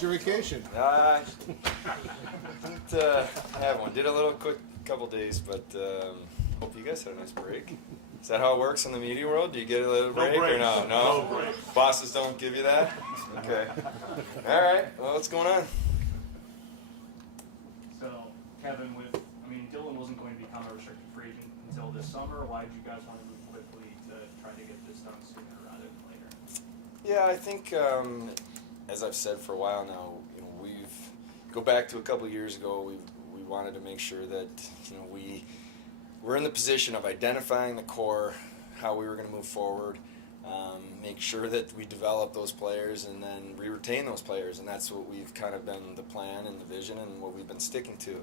Your vacation? Didn't have one. Did a little quick couple days, but hope you guys had a nice break. Is that how it works in the media world? Do you get a little break or no? No? Bosses don't give you that? Okay. All right. Well, what's going on? So, Kevin, Dylan wasn't going to become a restricted free agent until this summer. Why did you guys want to move quickly to try to get this done sooner rather than later? Yeah, I think as I've said for a while now, we've go back to a couple of years ago. We wanted to make sure that we were in the position of identifying the core, how we were going to move forward, make sure that we develop those players, and then retain those players. And that's what we've kind of been the plan and the vision, and what we've been sticking to.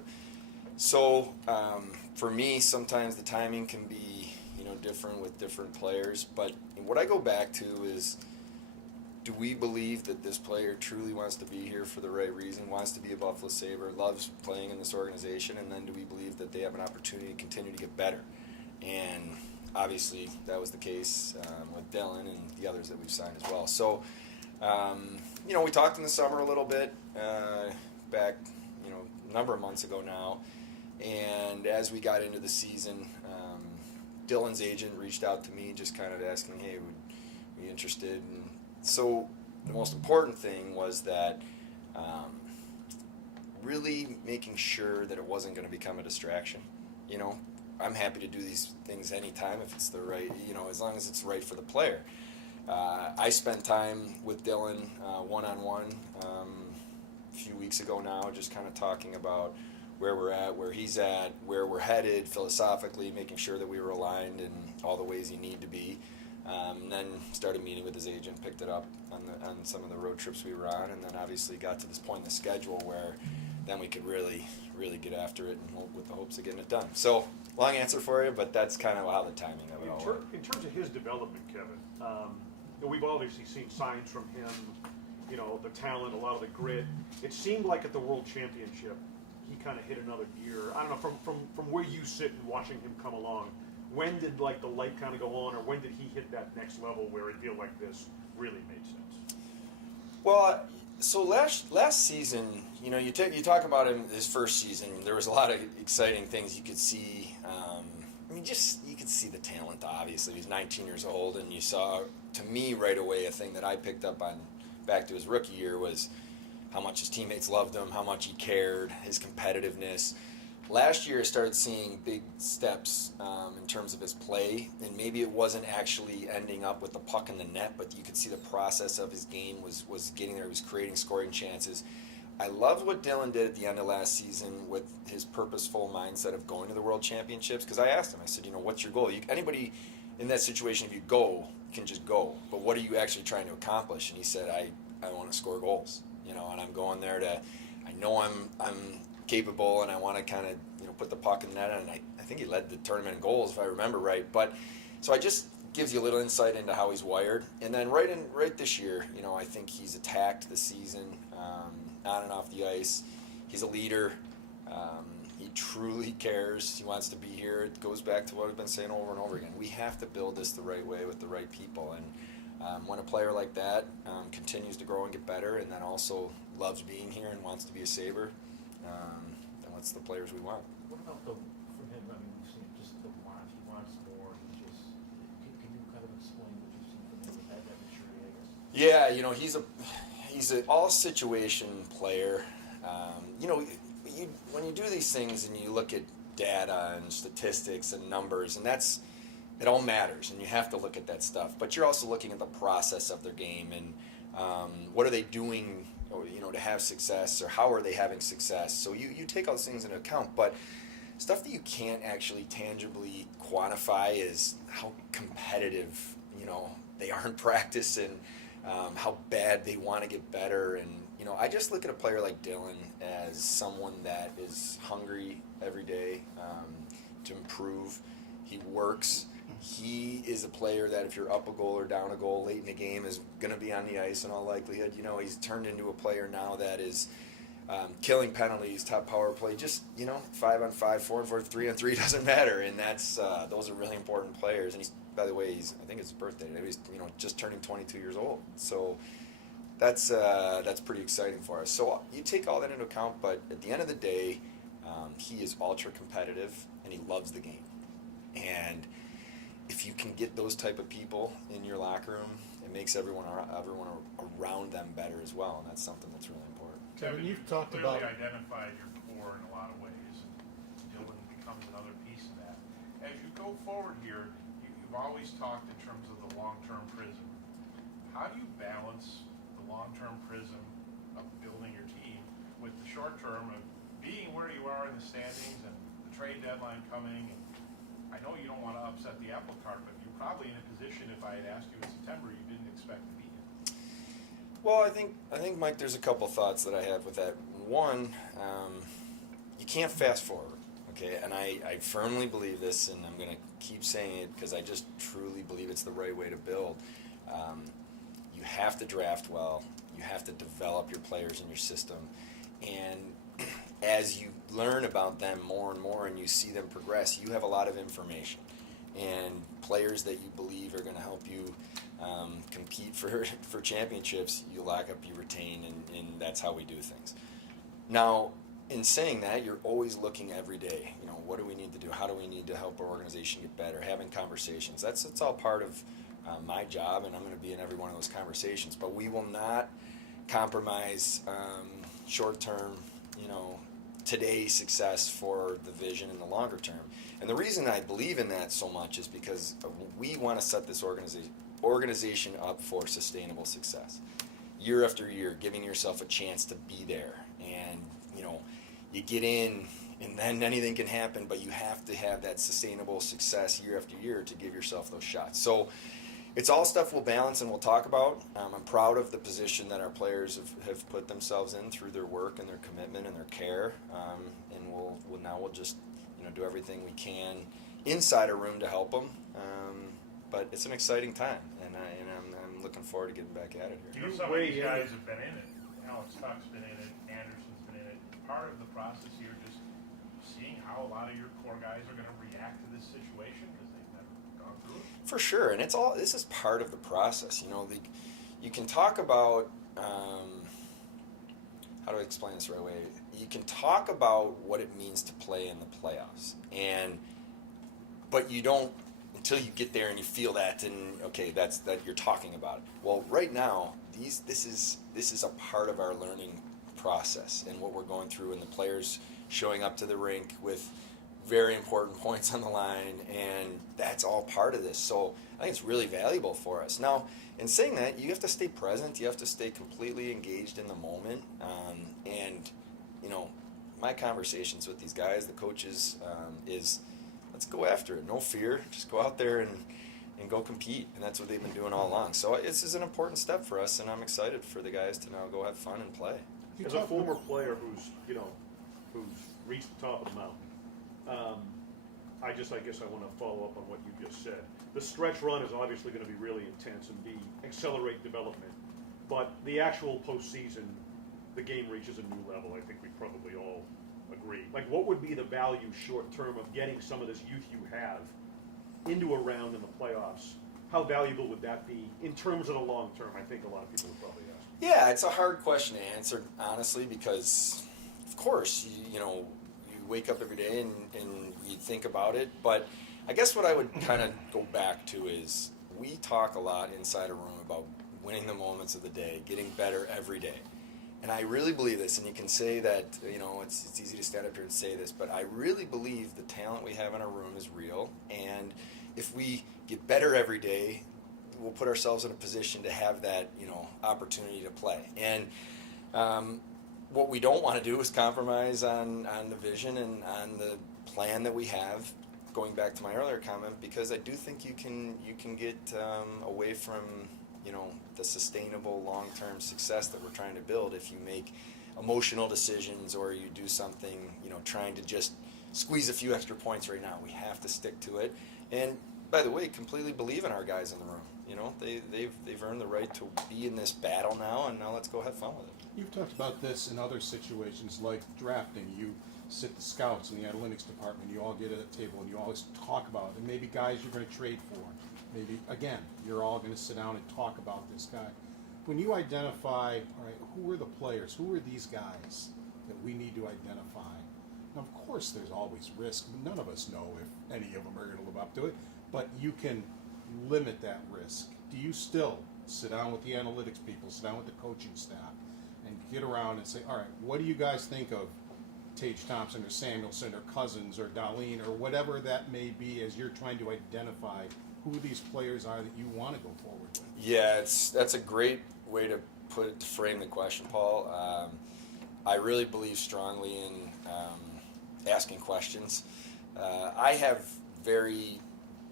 So for me, sometimes the timing can be different with different players. But what I go back to is, do we believe that this player truly wants to be here for the right reason, wants to be a Buffalo Sabre, loves playing in this organization, and then do we believe that they have an opportunity to continue to get better? And obviously that was the case with Dylan and the others that we've signed as well. So, we talked in the summer a little bit, back, a number of months ago now, and as we got into the season, Dylan's agent reached out to me just kind of asking, hey, would be interested in. So the most important thing was that really making sure that it wasn't going to become a distraction. I'm happy to do these things anytime if it's the right, as long as it's right for the player. I spent time with Dylan one-on-one a few weeks ago now, just kind of talking about where we're at, where he's at, where we're headed philosophically, making sure that we were aligned in all the ways you need to be. And then started meeting with his agent, picked it up on some of the road trips we were on, and then obviously got to this point in the schedule where then we could really get after it and with the hopes of getting it done. So, long answer for you, but that's kind of how the timing of it all worked. In terms of his development, Kevin, we've obviously seen signs from him, the talent, a lot of the grit. It seemed like at the World Championship, he kind of hit another gear. I don't know, from where you sit and watching him come along, when did the light kind of go on, or when did he hit that next level where a deal like this really made sense? Well, so last season, you talk about him his first season. There was a lot of exciting things you could see. You could see the talent. Obviously, he's 19 years old, and you saw, to me, right away, a thing that I picked up on back to his rookie year was how much his teammates loved him, how much he cared, his competitiveness. Last year, I started seeing big steps in terms of his play, and maybe it wasn't actually ending up with the puck in the net, but you could see the process of his game was getting there. He was creating scoring chances. I loved what Dylan did at the end of last season with his purposeful mindset of going to the World Championships, because I asked him, I said, what's your goal? Anybody in that situation, if you go, you can just go, but what are you actually trying to accomplish? And he said, I want to score goals, and I'm going there I know I'm capable, and I want to kind of put the puck in the net, and I think he led the tournament in goals if I remember right. But so I just gives you a little insight into how he's wired. And then right this year, I think he's attacked the season on and off the ice. He's a leader. He truly cares. He wants to be here. It goes back to what I've been saying over and over again. We have to build this the right way with the right people. And when a player like that continues to grow and get better, and then also loves being here and wants to be a Sabre, then that's the players we want. What about from him? We've seen just the want. He wants more. Can you kind of explain what you've seen from him with that maturity, I guess? Yeah, he's an all-situation player. When you do these things and you look at data and statistics and numbers, and it all matters, and you have to look at that stuff. But you're also looking at the process of their game and what are they doing, to have success, or how are they having success. So you take all those things into account, but stuff that you can't actually tangibly quantify is how competitive they are in practice, and how bad they want to get better. And I just look at a player like Dylan as someone that is hungry every day to improve. He works. He is a player that if you're up a goal or down a goal late in the game is going to be on the ice in all likelihood. He's turned into a player now that is killing penalties, top power play, just 5-on-5, 4-on-4, 3-on-3 doesn't matter, and that's those are really important players. And he's, by the way, I think it's his birthday. He's just turning 22 years old. So that's pretty exciting for us. So you take all that into account, but at the end of the day, he is ultra competitive and he loves the game. And if you can get those type of people in your locker room, it makes everyone around them better as well, and that's something that's really important. Kevin, you've talked clearly about identified your core in a lot of ways, and Dylan becomes another piece of that. As you go forward here, you've always talked in terms of the long-term prism. How do you balance the long-term prism of building your team with the short-term of being where you are in the standings and the trade deadline coming? And I know you don't want to upset the apple cart, but you're probably in a position, if I had asked you in September, you didn't expect to be in. Well, I think Mike, there's a couple thoughts that I have with that. One, you can't fast forward, okay? And I firmly believe this, and I'm going to keep saying it because I just truly believe it's the right way to build. You have to draft well. You have to develop your players in your system. And as you learn about them more and more and you see them progress, you have a lot of information. And players that you believe are going to help you compete for championships, you lock up, you retain, and that's how we do things. Now, in saying that, you're always looking every day. You know, what do we need to do? How do we need to help our organization get better? Having conversations. That's all part of my job, and I'm going to be in every one of those conversations. But we will not compromise short-term, today's success for the vision in the longer term. And the reason I believe in that so much is because we want to set this organization up for sustainable success. Year after year, giving yourself a chance to be there. And, you get in, and then anything can happen, but you have to have that sustainable success year after year to give yourself those shots. So it's all stuff we'll balance and we'll talk about. I'm proud of the position that our players have put themselves in through their work and their commitment and their care. And we'll just do everything we can inside a room to help them. But it's an exciting time, and I'm looking forward to getting back at it here. Some of these guys have been in it. Alex Tuck's been in it. Anderson's been in it. Part of the process here, just seeing how a lot of your core guys are going to react to this situation because they've never gone through it. For sure, and this is part of the process. You can talk about how do I explain this the right way? You can talk about what it means to play in the playoffs, but you don't until you get there and you feel that, and okay, that you're talking about it. Well, right now, this is a part of our learning process and what we're going through, and the players showing up to the rink with very important points on the line, and that's all part of this. So I think it's really valuable for us. Now, in saying that, you have to stay present. You have to stay completely engaged in the moment. And my conversations with these guys, the coaches, is let's go after it. No fear. Just go out there and go compete. And that's what they've been doing all along. So this is an important step for us, and I'm excited for the guys to now go have fun and play. As a former player who's reached the top of the mountain, I guess I want to follow up on what you just said. The stretch run is obviously going to be really intense and accelerate development, but the actual postseason, the game reaches a new level. I think we probably all agree. Like, what would be the value short term of getting some of this youth you have into a round in the playoffs? How valuable would that be in terms of the long term? I think a lot of people would probably ask. Yeah, it's a hard question to answer, honestly, because, of course, you wake up every day and you think about it. But I guess what I would kind of go back to is we talk a lot inside a room about winning the moments of the day, getting better every day. And I really believe this, and you can say that, it's easy to stand up here and say this, but I really believe the talent we have in our room is real. And if we get better every day, we'll put ourselves in a position to have that, opportunity to play. And what we don't want to do is compromise on the vision and on the plan that we have, going back to my earlier comment, because I do think you can get away from the sustainable long-term success that we're trying to build if you make emotional decisions or you do something trying to just squeeze a few extra points right now. We have to stick to it. And by the way, completely believe in our guys in the room. They've earned the right to be in this battle now, and now let's go have fun with it. You've talked about this in other situations like drafting. You sit the scouts in the analytics department, you all get at a table and you always talk about it. And maybe guys you're going to trade for. Maybe, again, you're all going to sit down and talk about this guy. when you identify, all right, who are the players? Who are these guys that we need to identify? Now, of course, there's always risk. None of us know if any of them are going to live up to it, but you can limit that risk. Do you still sit down with the analytics people, sit down with the coaching staff, and get around and say, all right, what do you guys think of Tage Thompson or Samuelson or Cozens or Darlene or whatever that may be as you're trying to identify who these players are that you want to go forward with? Yeah, that's a great way to frame the question, Paul. I really believe strongly in asking questions. I have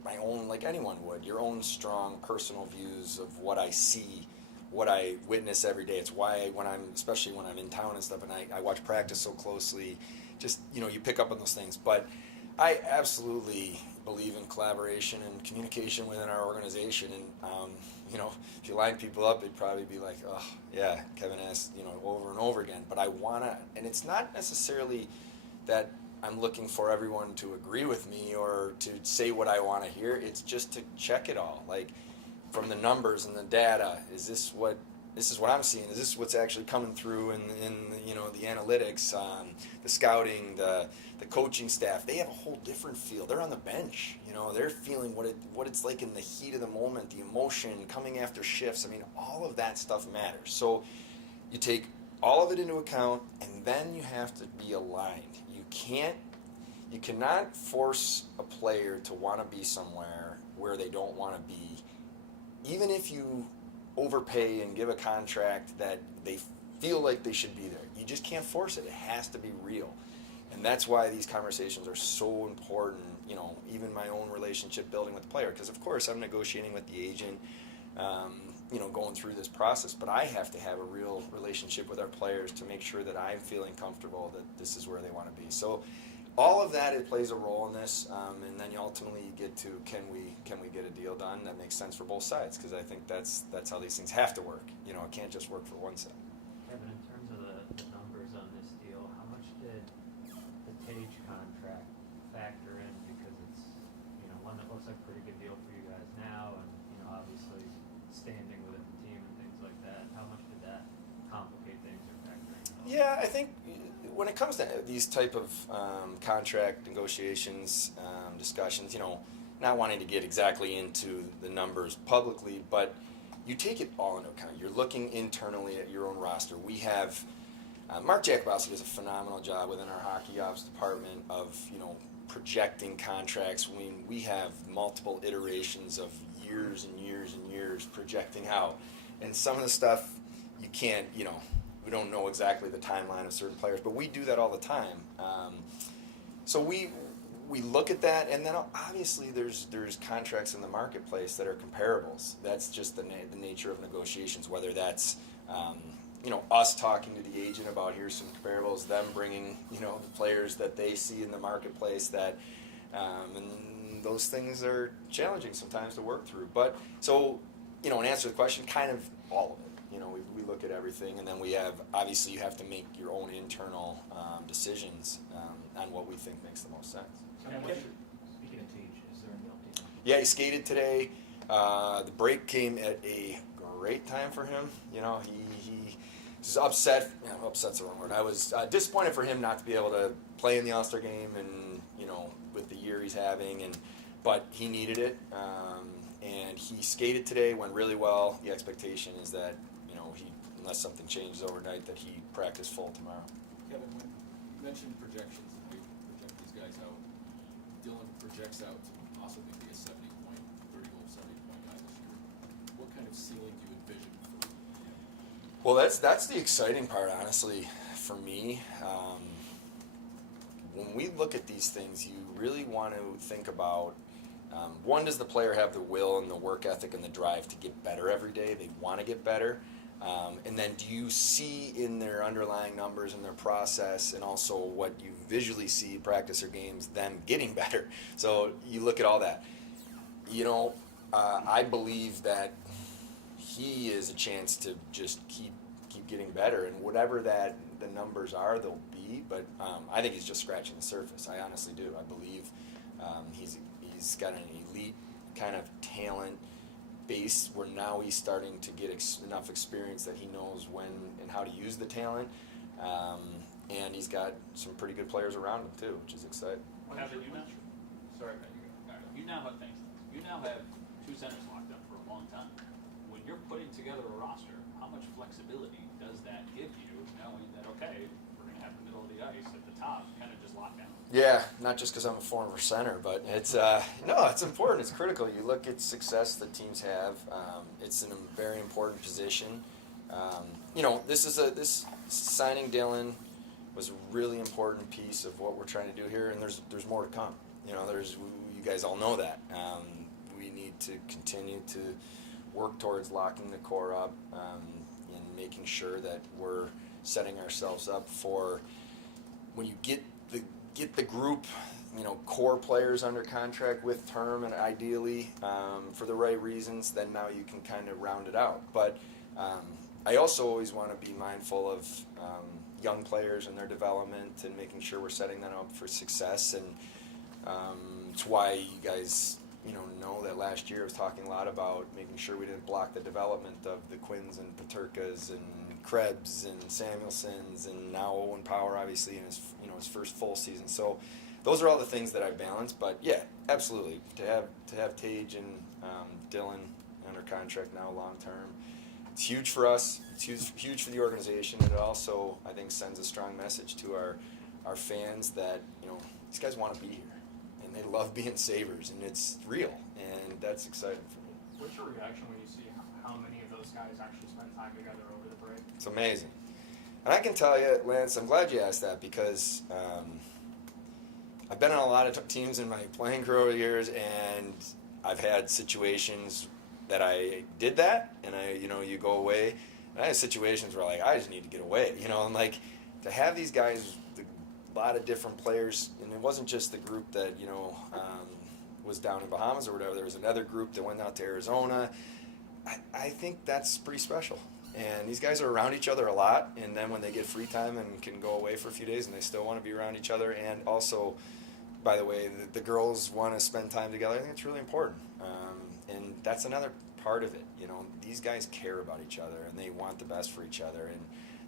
my own, like anyone would, your own strong personal views of what I see, what I witness every day. It's why especially when I'm in town and stuff, and I watch practice so closely, just, you pick up on those things. But I absolutely believe in collaboration and communication within our organization. And, if you line people up, it'd probably be like, oh, yeah, Kevin asked, over and over again. But I want to, and it's not necessarily that I'm looking for everyone to agree with me or to say what I want to hear. It's just to check it all. Like, from the numbers and the data, this is what I'm seeing? Is this what's actually coming through in the analytics, the scouting, the coaching staff? They have a whole different feel. They're on the bench. They're feeling what it's like in the heat of the moment, the emotion coming after shifts. I mean, all of that stuff matters. So you take all of it into account, and then you have to be aligned. You cannot force a player to want to be somewhere where they don't want to be, even if you overpay and give a contract that they feel like they should be there. You just can't force it. It has to be real. And that's why these conversations are so important, even my own relationship building with the player. Because, of course, I'm negotiating with the agent, going through this process. But I have to have a real relationship with our players to make sure that I'm feeling comfortable that this is where they want to be. So all of that, it plays a role in this, and then you ultimately get to can we get a deal done that makes sense for both sides? Because I think that's how these things have to work. It can't just work for one side. Kevin, in terms of the numbers on this deal, how much did the Tage contract factor in? Because it's one that looks like a pretty good deal for you guys now, and obviously standing within the team and things like that. How much did that complicate things or factor in? Yeah, I think when it comes to these type of contract negotiations, discussions, not wanting to get exactly into the numbers publicly, but you take it all into account. You're looking internally at your own roster. We have Mark Jakubowski does a phenomenal job within our hockey ops department of projecting contracts. We have multiple iterations of years and years and years projecting out, and some of the stuff you can't, we don't know exactly the timeline of certain players, but we do that all the time. So we look at that, and then obviously there's contracts in the marketplace that are comparables. That's just the nature of negotiations, whether that's us talking to the agent about here's some comparables, them bringing the players that they see in the marketplace that and those things are challenging sometimes to work through. But so in answer to the question, kind of all of it. We look at everything, and then we have, obviously you have to make your own internal decisions on what we think makes the most sense. Speaking of Tage, is there any update? Yeah, he skated today. The break came at a great time for him. He was upset. Upset's the wrong word. I was disappointed for him not to be able to play in the All-Star game, and with the year he's having, but he needed it. And he skated today, went really well. The expectation is that unless something changes overnight, that he practice full tomorrow. Kevin, when you mentioned projections and how you project these guys out, Dylan projects out to possibly be a 70-point, 30-goal, 70-point guy this year. What kind of ceiling do you envision for him? Well, that's the exciting part, honestly, for me. When we look at these things, you really want to think about, one, does the player have the will and the work ethic and the drive to get better every day? They want to get better. And then do you see in their underlying numbers and their process, and also what you visually see practice or games, them getting better? So you look at all that. I believe that he is a chance to just keep getting better, and whatever that the numbers are, they'll be. But I think he's just scratching the surface. I honestly do. I believe he's got an elite kind of talent, base where now he's starting to get enough experience that he knows when and how to use the talent. And he's got some pretty good players around him too, which is exciting. Kevin, you mentioned. Sorry, Matt, you go. You now have thanks. You now have two centers locked up for a long time. When you're putting together a roster, how much flexibility does that give you, knowing that okay, we're going to have the middle of the ice at the top kind of just locked down? Yeah, not just because I'm a former center, but it's no, it's important. It's critical. You look at success that teams have. It's in a very important position. This signing Dylan was a really important piece of what we're trying to do here, and there's more to come. You guys all know that. We need to continue to work towards locking the core up and making sure that we're setting ourselves up for when you get the group, core players under contract with term and ideally for the right reasons, then now you can kind of round it out. But I also always want to be mindful of young players and their development and making sure we're setting them up for success. And it's why you guys know that last year I was talking a lot about making sure we didn't block the development of the Quinns and Peterkas and Krebs and Samuelsons and now Owen Power obviously in his first full season. So those are all the things that I balance. But yeah, absolutely to have Tage and Dylan under contract now long term, it's huge for us. It's huge for the organization, and it also I think sends a strong message to our fans that these guys want to be here and they love being Sabres, and it's real, and that's exciting for me. What's your reaction when you see how many of those guys actually spend time together over the break? It's amazing. And I can tell you, Lance, I'm glad you asked that because I've been on a lot of teams in my playing career over the years, and I've had situations that I did that, and you go away. And I had situations where I just need to get away, and to have these guys, a lot of different players, and it wasn't just the group that was down in Bahamas or whatever. There was another group that went out to Arizona. I think that's pretty special. And these guys are around each other a lot, and then when they get free time and can go away for a few days and they still want to be around each other, and also, by the way, the girls want to spend time together, I think it's really important. And that's another part of it. These guys care about each other and they want the best for each other, and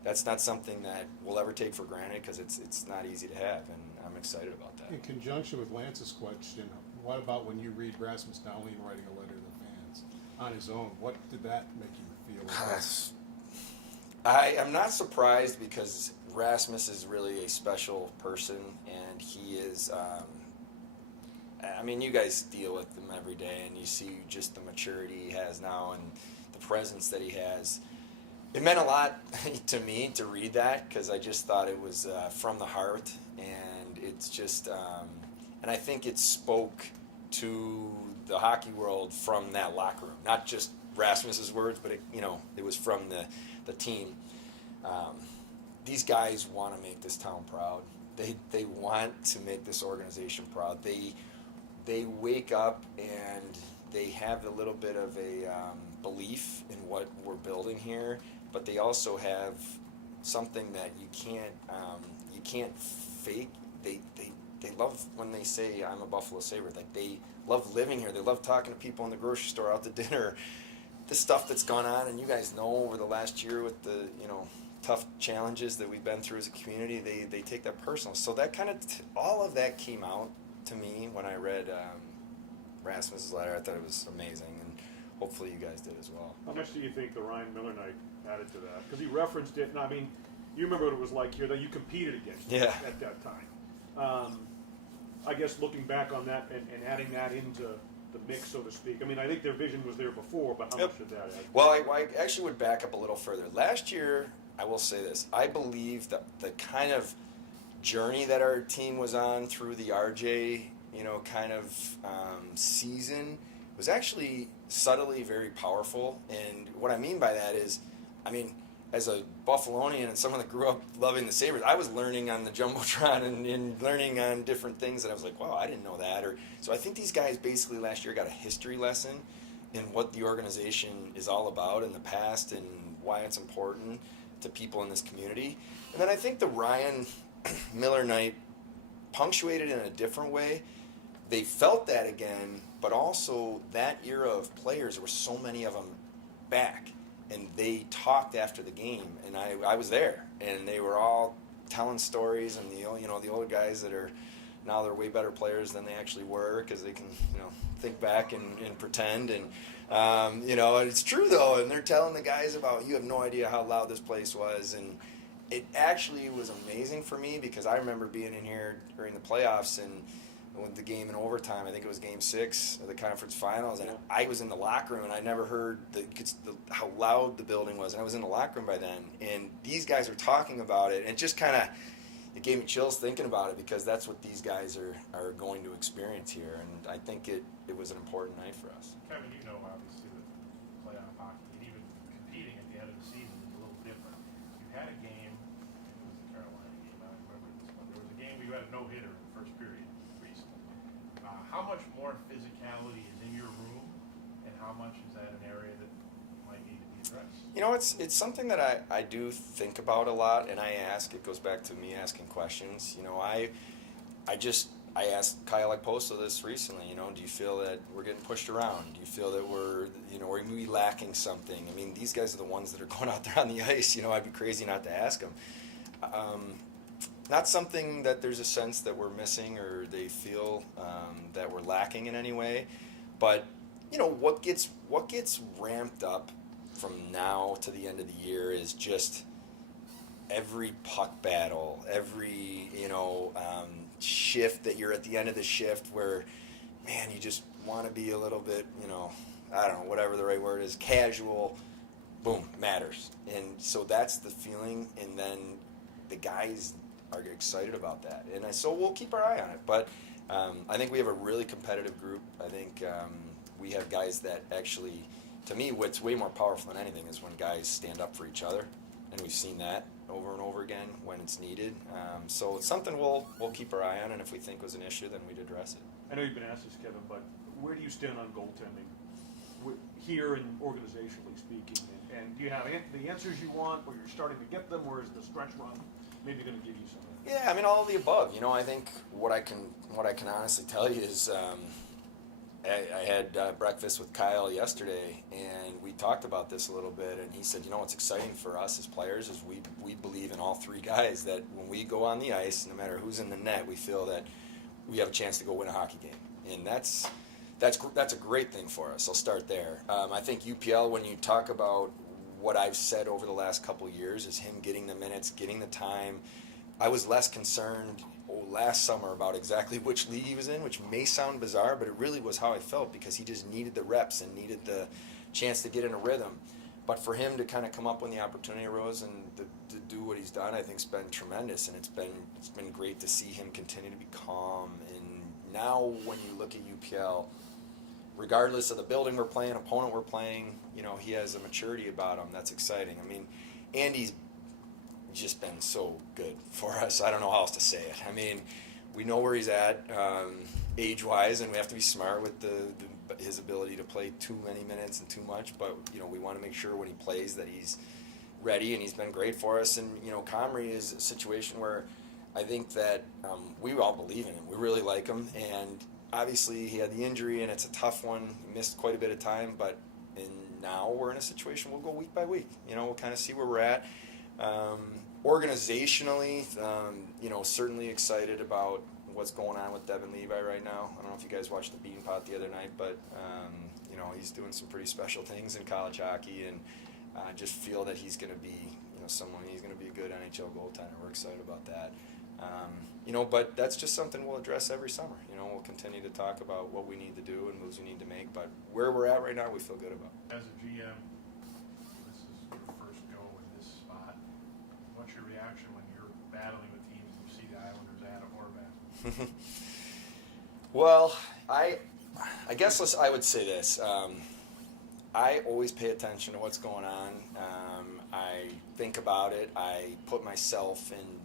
that's not something that we'll ever take for granted because it's not easy to have, and I'm excited about that. In conjunction with Lance's question, what about when you read Rasmus Dahlin writing a letter to the fans on his own? What did that make you feel? I am not surprised because Rasmus is really a special person, and he is. You guys deal with him every day, and you see just the maturity he has now and the presence that he has. It meant a lot to me to read that because I just thought it was from the heart, and it's just, and I think it spoke to the hockey world from that locker room, not just Rasmus's words, but it was from the team. These guys want to make this town proud. They want to make this organization proud. They wake up and they have a little bit of a belief in what we're building here, but they also have something that you can't fake. They love when they say I'm a Buffalo Sabre. They love living here. They love talking to people in the grocery store, out to dinner. The stuff that's gone on, and you guys know over the last year with the tough challenges that we've been through as a community, they take that personal. So that kind of all of that came out to me when I read Rasmus's letter. I thought it was amazing, and hopefully you guys did as well. How much do you think the Ryan Miller night added to that? Because he referenced it, and you remember what it was like here that you competed against him at that time. I guess looking back on that and adding that into the mix, so to speak. I think their vision was there before, but how much did that add? Well, I actually would back up a little further. Last year, I will say this, I believe that the kind of journey that our team was on through the RJ, season was actually subtly very powerful. And what I mean by that is, as a Buffalonian and someone that grew up loving the Sabres, I was learning on the Jumbotron and learning on different things that I was like, wow, I didn't know that. So I think these guys basically last year got a history lesson in what the organization is all about in the past and why it's important to people in this community. And then I think the Ryan Miller night punctuated in a different way. They felt that again but also that era of players, there were so many of them back, and they talked after the game, and I was there, and they were all telling stories, and the older guys that are now they're way better players than they actually were because they can think back and pretend, and and it's true though, and they're telling the guys about, you have no idea how loud this place was, and it actually was amazing for me because I remember being in here during the playoffs and with the game in overtime. I think it was Game 6 of the conference finals, and I was in the locker room, and I never heard how loud the building was, and I was in the locker room by then, and these guys were talking about it, and it just kind of, it gave me chills thinking about it because that's what these guys are going to experience here, and I think it was an important night for us. Kevin, obviously that playoff hockey and even competing at the end of the season is a little different. You had a game, it was the Carolina game, I remember this one. There was a game where you had a no-hitter in the first period recently. How much more physicality is in your room, and how much is that an area that might need to be addressed? It's something that I do think about a lot, and I ask. It goes back to me asking questions. I asked Kyle Ekposo this recently. Do you feel that we're getting pushed around? Do you feel that we're maybe lacking something? I mean, these guys are the ones that are going out there on the ice. I'd be crazy not to ask them. Not something that there's a sense that we're missing or they feel that we're lacking in any way, but what gets ramped up from now to the end of the year is just every puck battle, every shift that you're at the end of the shift where, man, you just want to be a little bit, I don't know, whatever the right word is, casual, boom, matters. And so that's the feeling, and then the guys are excited about that. And so we'll keep our eye on it. But I think we have a really competitive group. I think we have guys that actually, to me, what's way more powerful than anything is when guys stand up for each other. And we've seen that over and over again when it's needed. So it's something we'll keep our eye on, and if we think was an issue, then we'd address it. I know you've been asked this, Kevin, but where do you stand on goaltending here and organizationally speaking? And do you have the answers you want, or you're starting to get them, or is the stretch run maybe going to give you some? Yeah, I mean, all of the above. I think what I can honestly tell you is I had breakfast with Kyle yesterday, and we talked about this a little bit, and he said, what's exciting for us as players is we believe in all three guys, that when we go on the ice, no matter who's in the net, we feel that we have a chance to go win a hockey game, and that's a great thing for us. I'll start there. I think UPL, when you talk about what I've said over the last couple of years, is him getting the minutes, getting the time. I was less concerned last summer about exactly which league he was in, which may sound bizarre, but it really was how I felt, because he just needed the reps and needed the chance to get in a rhythm. But for him to kind of come up when the opportunity arose and to do what he's done, I think has been tremendous, and it's been great to see him continue to be calm. And now when you look at UPL, regardless of the building we're playing, opponent we're playing, he has a maturity about him that's exciting. I mean, Andy's just been so good for us. I don't know how else to say it. I mean, we know where he's at age-wise, and we have to be smart with his ability to play too many minutes and too much. But we want to make sure when he plays that he's ready, and he's been great for us. And Comrie is a situation where I think that we all believe in him. We really like him, and obviously he had the injury, and it's a tough one. He missed quite a bit of time, but now we're in a situation we'll go week by week. We'll kind of see where we're at. Organizationally, certainly excited about what's going on with Devin Levi right now. I don't know if you guys watched the Bean Pot the other night, but he's doing some pretty special things in college hockey, and I just feel that he's going to be he's going to be a good NHL goaltender. We're excited about that. But that's just something we'll address every summer. We'll continue to talk about what we need to do and moves we need to make, but where we're at right now, we feel good about. As a GM, this is your first go in this spot. What's your reaction when you're battling with teams and you see the Islanders at or back? Well, I guess I would say this. I always pay attention to what's going on. I think about it. I put myself in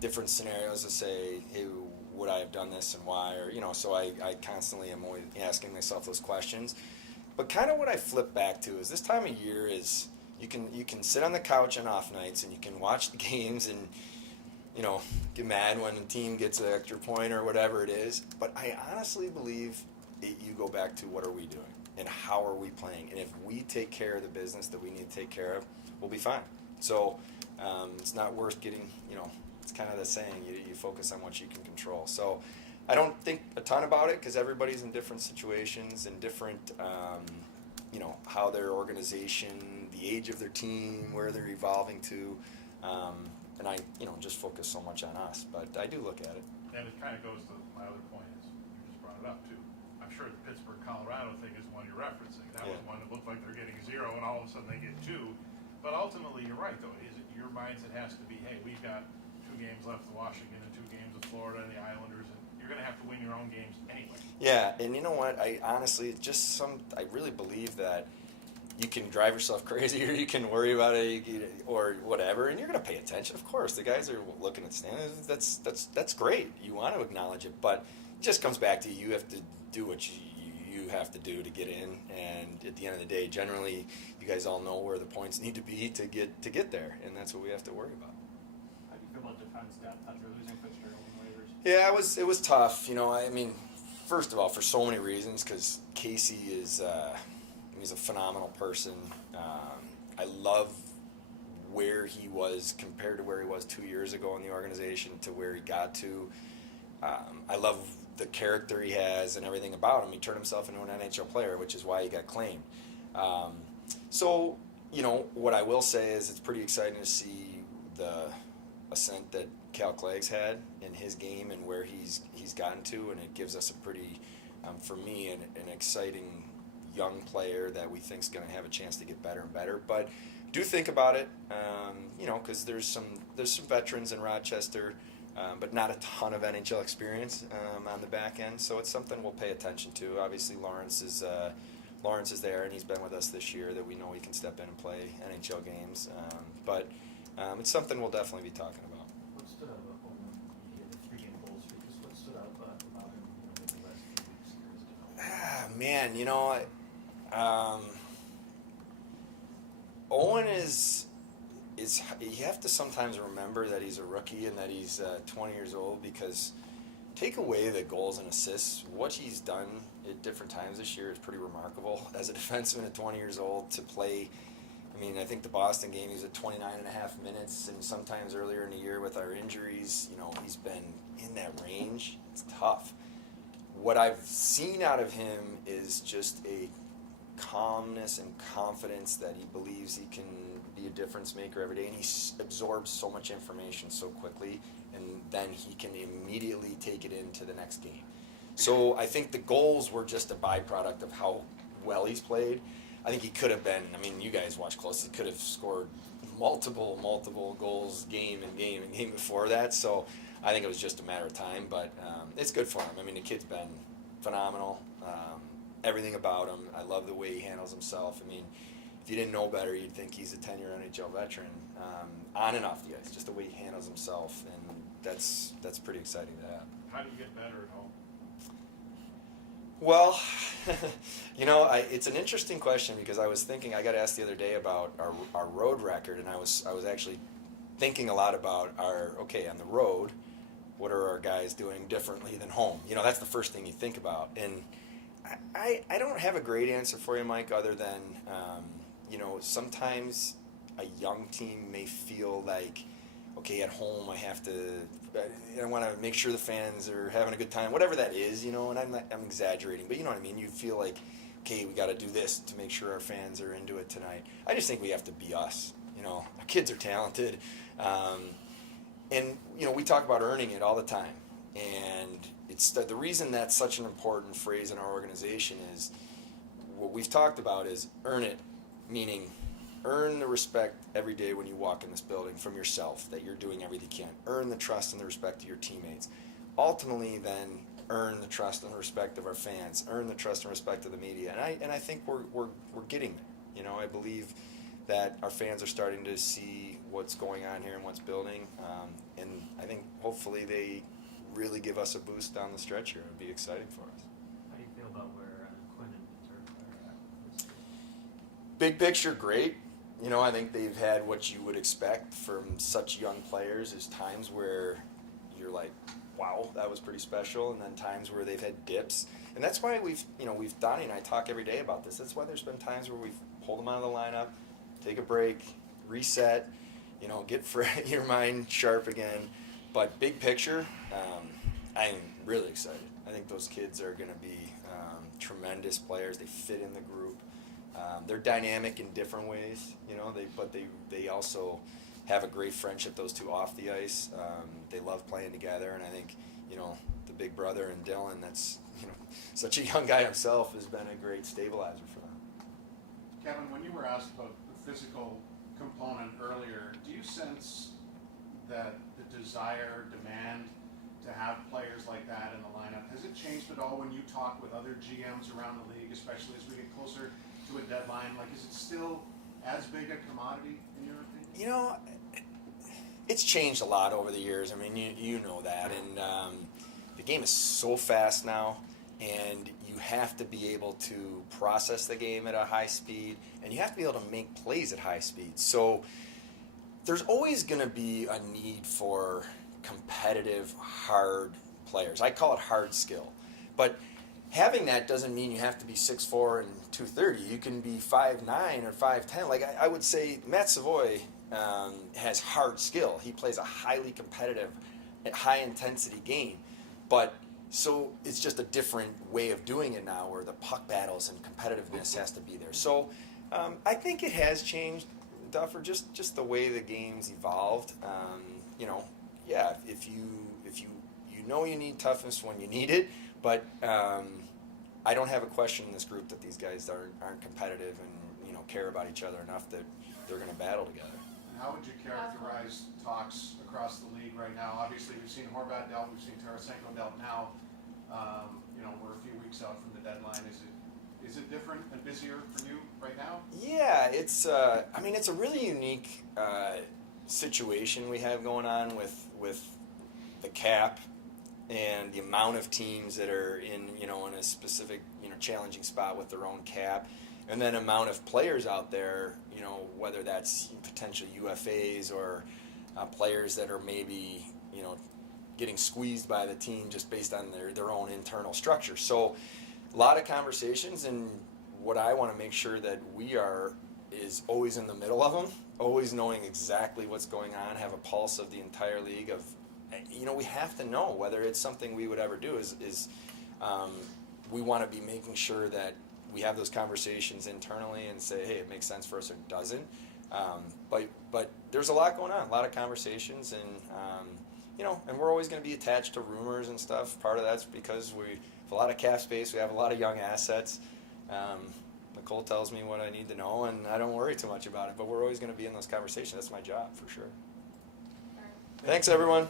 different scenarios to say, hey, would I have done this and why? Or, so I constantly am always asking myself those questions. But kind of what I flip back to is this time of year is you can sit on the couch on off nights and you can watch the games and, get mad when the team gets an extra point or whatever it is. But I honestly believe you go back to what are we doing and how are we playing, and if we take care of the business that we need to take care of, we'll be fine. So it's not worth getting, it's kind of the saying, you focus on what you can control. So I don't think a ton about it because everybody's in different situations and different, how their organization, the age of their team, where they're evolving to, and I, just focus so much on us. But I do look at it. And it kind of goes to my other point is, you just brought it up too. I'm sure the Pittsburgh, Colorado thing is one you're referencing. That was one that looked like they're getting 0 and all of a sudden they get 2. But ultimately, you're right though. Is it your mindset has to be, hey, we've got 2 games left with Washington and 2 games with Florida and the Islanders, and you're going to have to win your own games anyway. Yeah, and you know what? I honestly I really believe that you can drive yourself crazy or you can worry about it or whatever, and you're going to pay attention. Of course, the guys are looking at standings. That's great. You want to acknowledge it, but it just comes back to you have to do what you have to do to get in. And at the end of the day, generally, you guys all know where the points need to be to get there, and that's what we have to worry about. How do you feel about defense depth after losing Fitzgerald and waivers? Yeah, it was tough. I mean, first of all, for so many reasons, because Casey is. He's a phenomenal person. I love where he was compared to where he was 2 years ago in the organization to where he got to. I love the character he has and everything about him. He turned himself into an NHL player, which is why he got claimed. So, what I will say is it's pretty exciting to see the ascent that Cal Clagg's had in his game and where he's gotten to, and it gives us a pretty, for me, an exciting young player that we think is going to have a chance to get better and better. But do think about it, because there's some veterans in Rochester, but not a ton of NHL experience on the back end. So it's something we'll pay attention to. Obviously, Lawrence is there, and he's been with us this year that we know he can step in and play NHL games. But it's something we'll definitely be talking about. What stood out about Owen? He had the 3-game goal streak. Just what stood out about him, maybe the last few weeks, years to know? Man, Owen is you have to sometimes remember that he's a rookie and that he's 20 years old, because take away the goals and assists, what he's done at different times this year is pretty remarkable as a defenseman at 20 years old to play. I mean, I think the Boston game he was at 29 and a half minutes, and sometimes earlier in the year with our injuries, he's been in that range. It's tough. What I've seen out of him is just a calmness and confidence that he believes he can be a difference maker every day, and he absorbs so much information so quickly, and then he can immediately take it into the next game. So I think the goals were just a byproduct of how well he's played. I think he could have been, you guys watch closely, he could have scored multiple goals game and game before that, so I think it was just a matter of time, but it's good for him. The kid's been phenomenal. Everything about him. I love the way he handles himself. If you didn't know better, you'd think he's a 10-year NHL veteran, on and off the ice, just the way he handles himself, and that's pretty exciting to have. How do you get better at home? Well, it's an interesting question, because I was thinking, I got asked the other day about our road record, and I was actually thinking a lot about on the road, what are our guys doing differently than home? That's the first thing you think about. And I don't have a great answer for you, Mike, other than, sometimes a young team may feel like, okay, at home I want to make sure the fans are having a good time, whatever that is, and I'm exaggerating, but you know what I mean? You feel like, okay, we got to do this to make sure our fans are into it tonight. I just think we have to be us. Our kids are talented. And, we talk about earning it all the time. And it's the reason that's such an important phrase in our organization is what we've talked about is earn it, meaning earn the respect every day when you walk in this building from yourself, that you're doing everything you can. Earn the trust and the respect of your teammates. Ultimately, then, earn the trust and the respect of our fans. Earn the trust and respect of the media. And I think we're getting there. I believe that our fans are starting to see what's going on here and what's building. And I think hopefully they really give us a boost down the stretch here. It would be exciting for us. How do you feel about where Quinn and Turk are at this year? Big picture, great. I think they've had what you would expect from such young players. There's times where, you're like, wow, that was pretty special. And then times where they've had dips, and that's why Donnie and I talk every day about this. That's why there's been times where we've pulled them out of the lineup, take a break, reset, get your mind sharp again. But big picture, I'm really excited. I think those kids are going to be tremendous players. They fit in the group. They're dynamic in different ways, but they also have a great friendship, those two off the ice. They love playing together, and I think, the big brother and Dylan, that's, such a young guy himself, has been a great stabilizer for them. Kevin, when you were asked about the physical component earlier, do you sense that the desire, demand to have players like that in the lineup, has it changed at all when you talk with other GMs around the league, especially as we get closer to a deadline? Like, is it still as big a commodity in your opinion? It's changed a lot over the years. I mean, you know that, and the game is so fast now, and you have to be able to process the game at a high speed, and you have to be able to make plays at high speed. So there's always going to be a need for competitive, hard players. I call it hard skill. But having that doesn't mean you have to be 6'4" and 230. You can be 5'9" or 5'10". Like I would say, Matt Savoy has hard skill. He plays a highly competitive, high-intensity game. But so it's just a different way of doing it now, where the puck battles and competitiveness has to be there. So I think it has changed, Duffer, just the way the game's evolved. If you need toughness when you need it, but I don't have a question in this group that these guys aren't competitive and care about each other enough that they're going to battle together. How would you characterize talks across the league right now? Obviously, we've seen Horvat dealt, we've seen Tarasenko dealt now. We're a few weeks out from the deadline. Is it different and busier for you right now? Yeah, it's a really unique situation we have going on with the cap and the amount of teams that are in a specific challenging spot with their own cap, and then amount of players out there, whether that's potential UFAs or players that are maybe getting squeezed by the team just based on their own internal structure. So a lot of conversations, and what I want to make sure that we are is always in the middle of them, always knowing exactly what's going on, have a pulse of the entire league. We have to know whether it's something we would ever do. We want to be making sure that we have those conversations internally and say, hey, it makes sense for us or it doesn't. But there's a lot going on, a lot of conversations, and we're always going to be attached to rumors and stuff. Part of that's because we have a lot of cap space, we have a lot of young assets. Nicole tells me what I need to know, and I don't worry too much about it, but we're always going to be in those conversations. That's my job, for sure. Thanks, everyone.